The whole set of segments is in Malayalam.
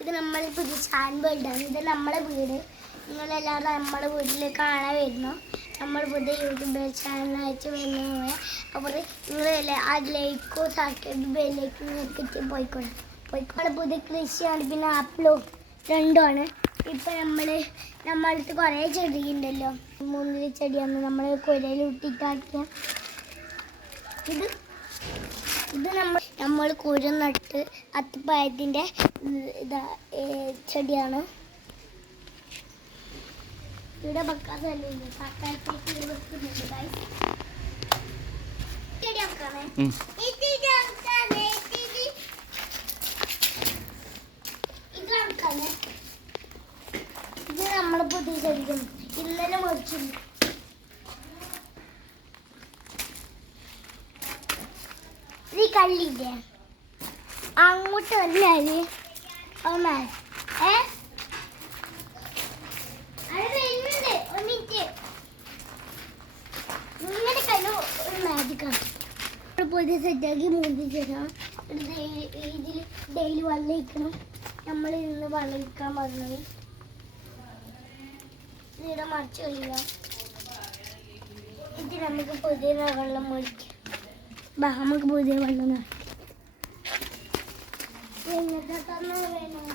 ഇത് നമ്മൾ പുതിയ ചാൻ വേൾഡാണ് ഇത് നമ്മളെ വീട്. നിങ്ങളെല്ലാവരും നമ്മുടെ വീട്ടിൽ കാണാൻ വരുന്നു. നമ്മൾ പുതിയ യൂട്യൂബ് ചാനൽ ചാനലായിട്ട് വരുന്ന. അപ്പോൾ നിങ്ങൾ ആ ലൈക്കോ സബ്സ്ക്രൈബ് ബെല്ലേക്ക് നിങ്ങൾക്ക് പോയിക്കോളാം. പോയിക്കോളെ പുതിയ കൃഷിയാണ്. പിന്നെ ആപ്പിളും രണ്ടുമാണ് ഇപ്പം നമ്മൾ നമ്മളടുത്ത് കുറേ ചെടി ഉണ്ടല്ലോ മൂന്നര ചെടിയാണ് നമ്മൾ കുരയിൽ ഇട്ടിട്ടാക്കിയ ഇത് ഇത് നമ്മൾ നമ്മൾ കുരു നട്ട് അത്തിപ്പായത്തിന്റെ ഇതാ ചെടിയാണ്. ഇവിടെ വെക്കുന്നുണ്ട്. ചെടി. ഇത് നമ്മുടെ പുതിയ ചെടിക്കും. ഇന്നലെ മുറിച്ചിട്ടുണ്ട് കല്ലില്ലേ അങ്ങോട്ട് വന്നാൽ മാജിക്കാണ് സെറ്റാക്കി മൂന്ന് ഡെയിലി വെള്ളം ഒഴിക്കണം നമ്മൾ ഇന്ന് വെള്ളം ഒഴിക്കാൻ പറഞ്ഞത് ഇതിടെ മറിച്ച് കഴിയാം ഇത് നമുക്ക് പുതിയ വെള്ളം മേടിക്കാം നമുക്ക് പുതിയ വെള്ളം. എന്നിട്ട് തന്നെ വേണം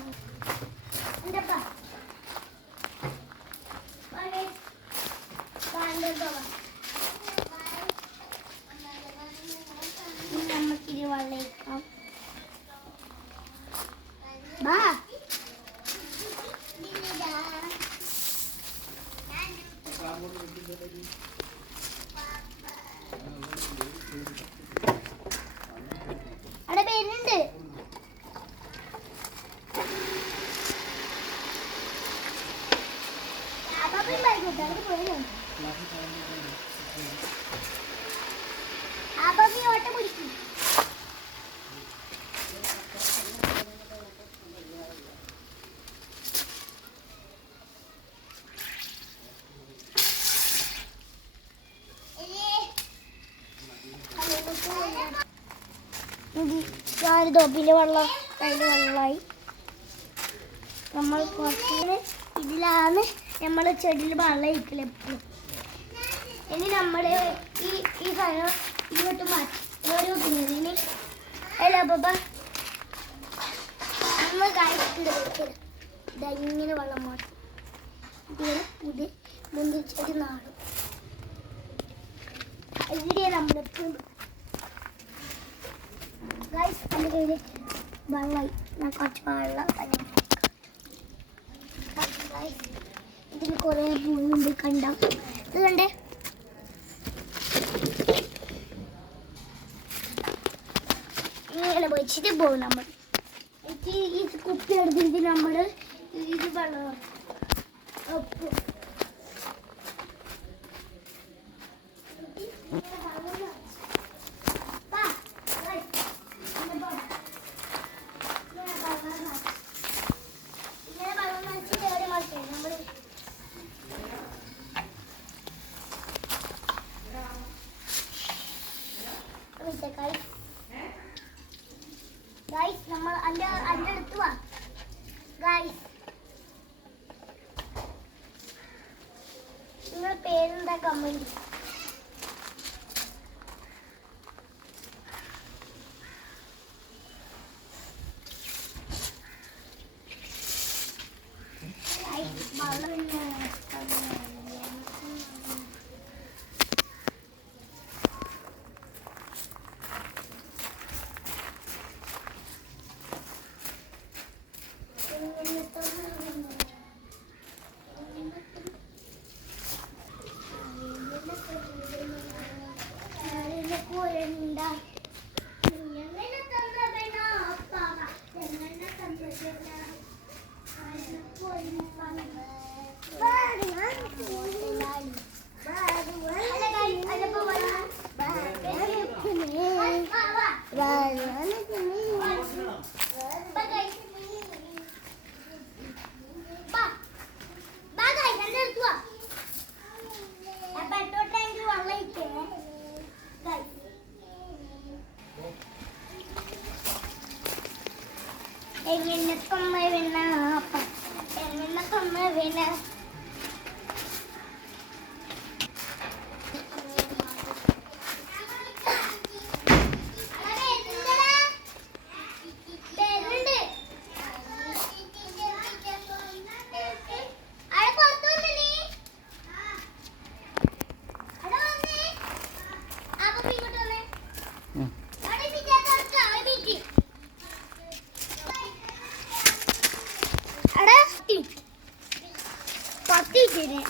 എന്റെ ഞാൻ തോപ്പിന്റെ വെള്ളം അതിൽ വെള്ളമായി നമ്മൾ കുറച്ച് ഇതിലാണ് നമ്മൾ ചെടിയിൽ വെള്ളം ഇരിക്കില്ല എപ്പോഴും. ഇനി നമ്മൾ ഈ ഈ സാധനം ഇങ്ങോട്ട് മാറ്റി. ഓരോ ഇനി അല്ല അപ്പ നമ്മൾ ഇതാ ഇങ്ങനെ വെള്ളം മാറ്റും. ഇതിന് പുതിയ മുന്തിരി ചെടി നാടും. ഇതിനെ നമ്മളെപ്പോഴും ഗൈസ് എന്റെ ഞാൻ കുറച്ച് വെള്ളം തന്നെ ഇതിന് കുറേ പൂവുണ്ട് കണ്ട? ഇത് കണ്ടേ? ഇങ്ങനെ വെച്ചിട്ട് പോകും നമ്മൾ. ഈ കുപ്പി എടുത്തിട്ട് നമ്മൾ ഇത് വെള്ളം com a mãe. 你的 എങ്ങനെ കമ്മ വീണ എങ്ങനെ കമ്മ വീണ didn't.